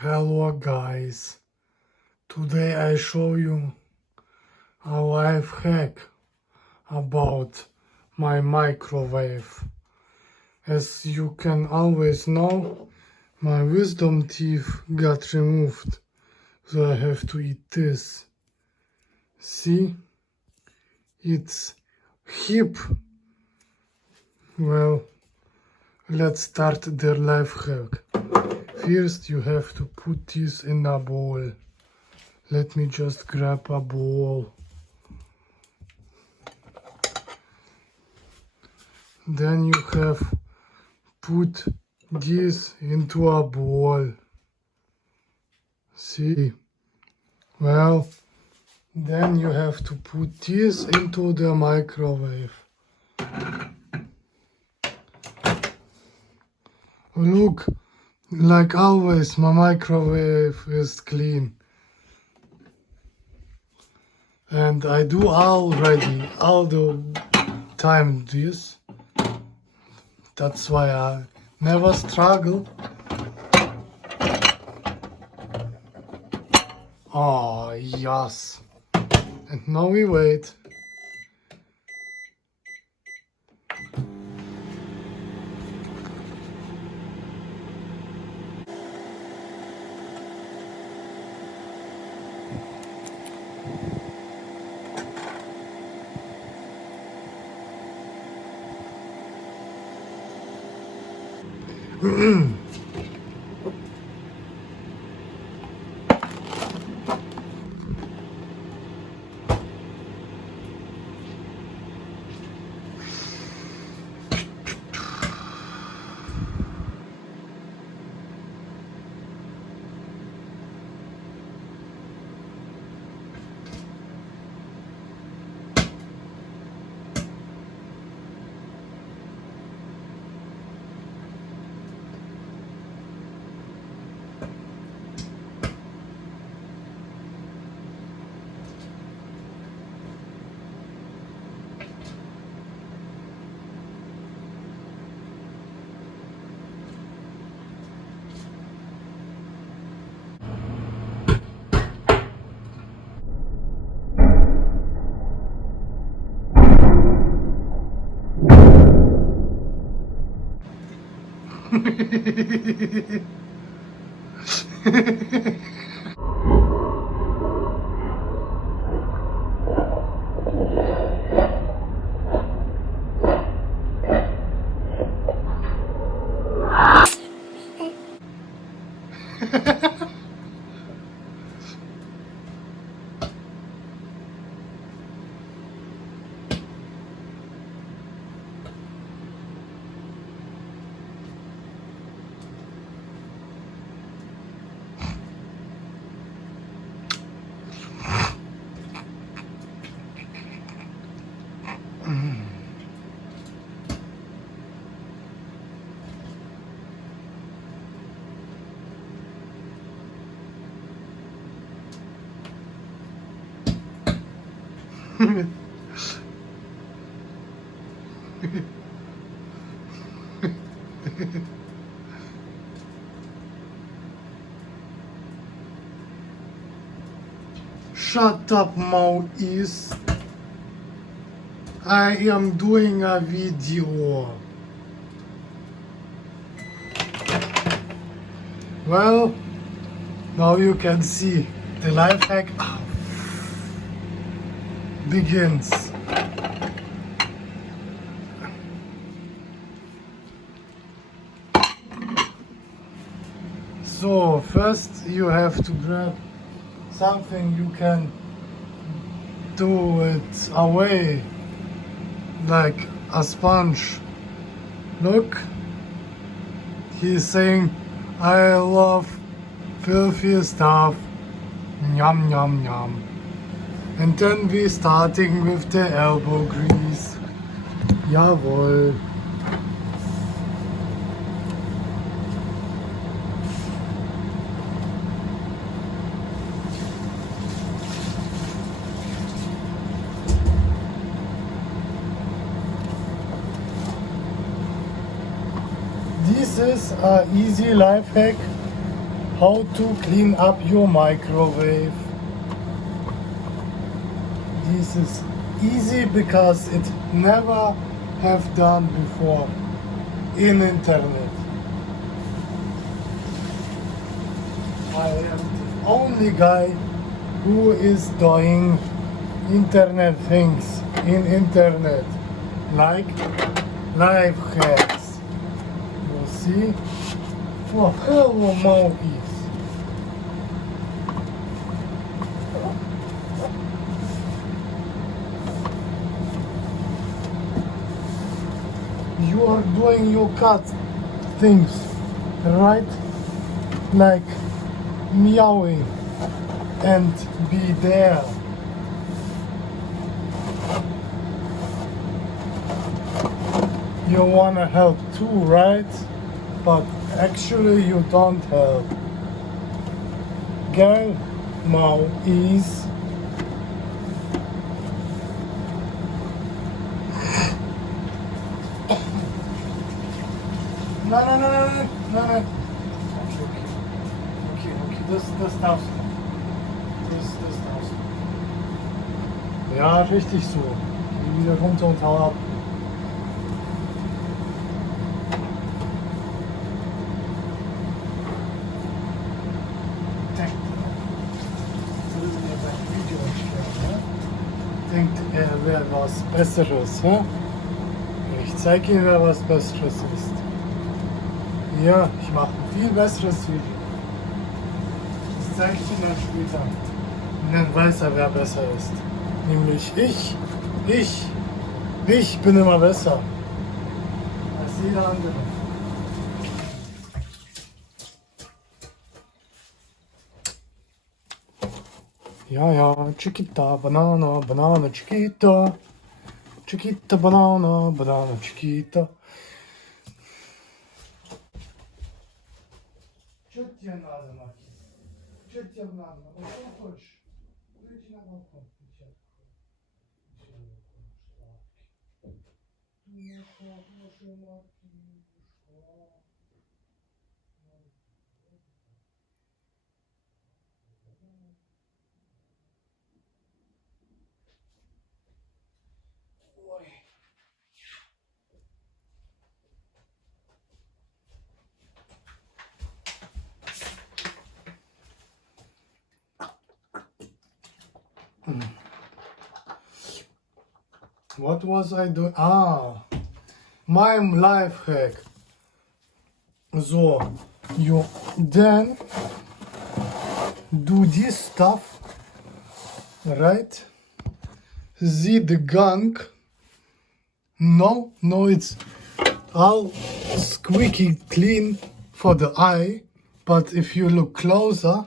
Hello guys, today I show you a life hack about my microwave. As you can always know, my wisdom teeth got removed, so I have to eat this. See? It's hip. Well, let's start the life hack. First you have to put this in a bowl. Let me just grab a bowl. Then you have put this into a bowl. See? Well, then you have to put this into the microwave. Look, like always, my microwave is clean. And I do already all the time this. That's why I never struggle. Oh, yes. And now we wait. Shut up, Maurice. I am doing a video. Well, now you can see the life hack begins. So first you have to grab something you can do it away, like a sponge. Look, he's saying, I love filthy stuff. Yum, yum, yum. And then we starting with the elbow grease. Jawohl. This is an easy life hack how to clean up your microwave. This is easy because it never have done before in internet. I am the only guy who is doing internet things in internet, like life hacks. You see? Oh, hello monkeys. You are doing your cat things, right? Like meowing and be there. You wanna help too, right? But actually you don't help. Girl now is no. Okay, das darfst du. Das darfst du. Ja, richtig so. Geh wieder runter und hau ab. Denkt, er wäre was Besseres, hä? Ich zeige ihm, wer was Besseres ist. Ja, ich mache ein viel besseres Video. Das zeige ich ihm dann später. Und dann weiß er, wer besser ist. Nämlich ich. Ich bin immer besser als jeder andere. Ja, Chiquita, Banana, Chiquita. Chiquita, Banana, Chiquita. Что тебе надо, Макс? Что тебе надо? Вот что хочешь? Выйди на балкон. What was I doing? My life hack. So, you then do this stuff, right? See the gunk? No, it's all squeaky clean for the eye, but if you look closer,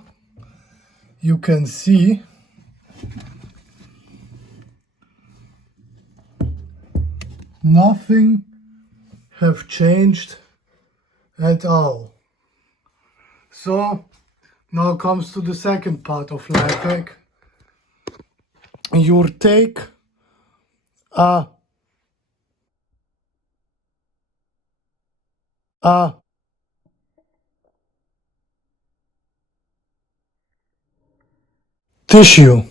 you can see nothing have changed at all. So now comes to the second part of life hack. You take a tissue.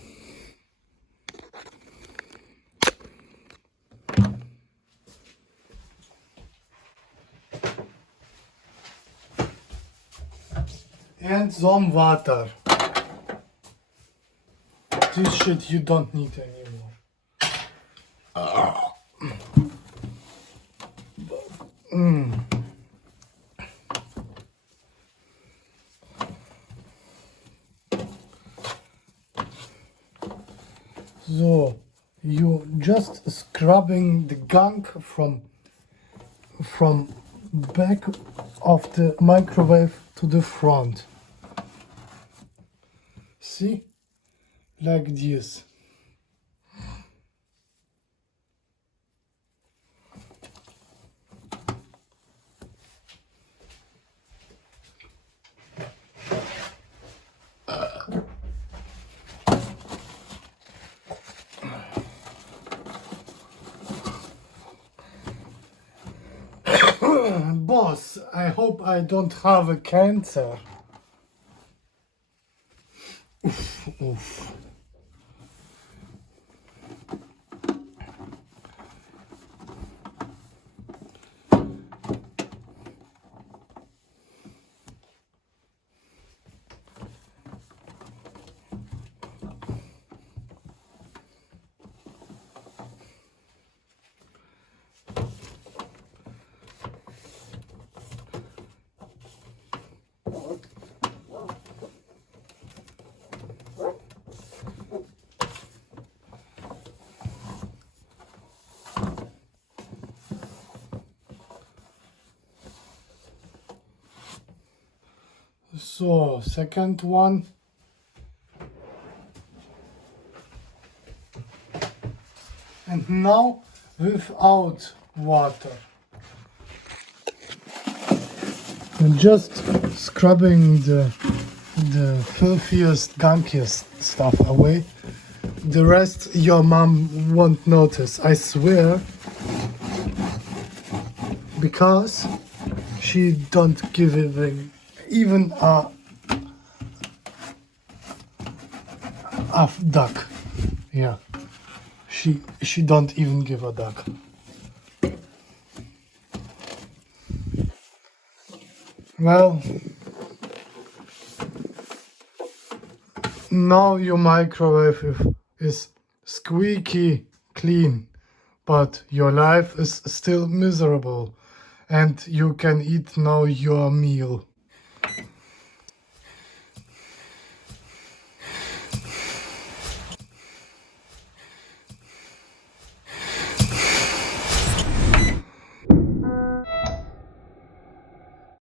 And some water. This shit you don't need anymore. So you just scrubbing the gunk from back of the microwave to the front. See? Like this. Boss, I hope I don't have a cancer. Oof. So, second one. And now without water. And just scrubbing the filthiest, gunkiest stuff away. The rest your mom won't notice, I swear. Because she don't give even a duck. Yeah. She don't even give a duck. Well, now your microwave is squeaky clean, but your life is still miserable, and you can eat now your meal.